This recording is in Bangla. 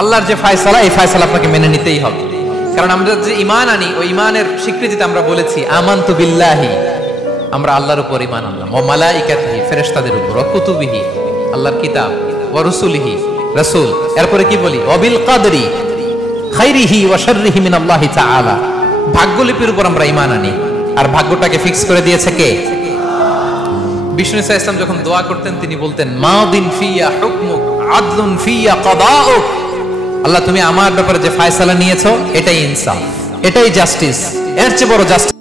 আল্লাহর যে ফয়সালা, এই ফয়সালা আপনাকে মেনে নিতেই হবে। কারণ আমরা যে ঈমান আনি, ওই ঈমানের স্বীকৃতিতে আমরা বলেছি আমানতু বিল্লাহি, আমরা আল্লাহর উপর ঈমান আনলাম, ওয়া মালাইকাতিহি, ফেরেশতাদের উপর, ওয়া কুতুবিহি, আল্লাহর কিতাব, ওয়া রুসুলিহি, রাসূল। এরপরে কি বলি? ওয়া বিল কদরি খাইরিহি ওয়া শাররিহি মিনাল্লাহি তাআলা, ভাগ্যলিপির উপর আমরা ঈমান আনি। আর ভাগ্যটাকে ফিক্স করে দিয়েছে কে? বিষ্ণু ইসা ইসলাম যখন দোয়া করতেন তিনি বলতেন মাদিন ফিয়া হুকমুক আদলুন ফিয়া কাদাউক, আল্লাহ তুমি আমার ব্যাপারে যে ফয়সালা নিয়েছো এটাই ইনসাফ, এটাই জাস্টিস, এর চেয়ে বড় জাস্টিস